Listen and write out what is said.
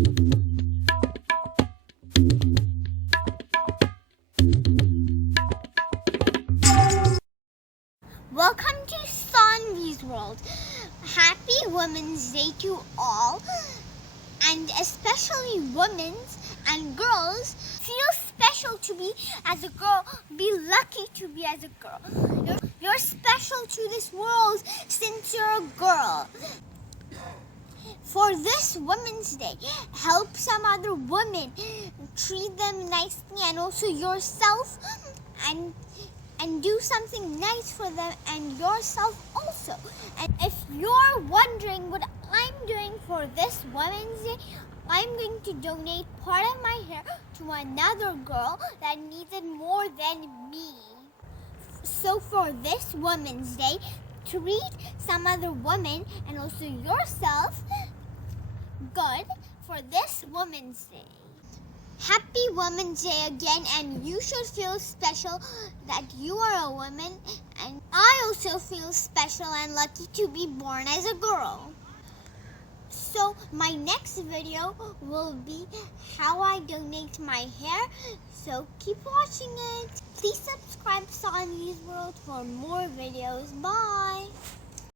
Welcome to Saanvi's world. Happy Women's Day to all, and especially women and girls. Feel special to be as a girl. Be lucky to be as a girl. You're special to this world since you're a girl. For this Women's Day, help some other women, treat them nicely, and also yourself, and do something nice for them and yourself also. And if you're wondering what I'm doing for this Women's Day, I'm going to donate part of my hair to another girl that needs it more than me. So for this Women's Day, treat some other woman and also yourself good for this Women's Day. Happy Women's Day again, and you should feel special that you are a woman, and I also feel special and lucky to be born as a girl. So my next video will be how I donate my hair, so keep watching it. Please subscribe to Saanvi's World for more videos. Bye!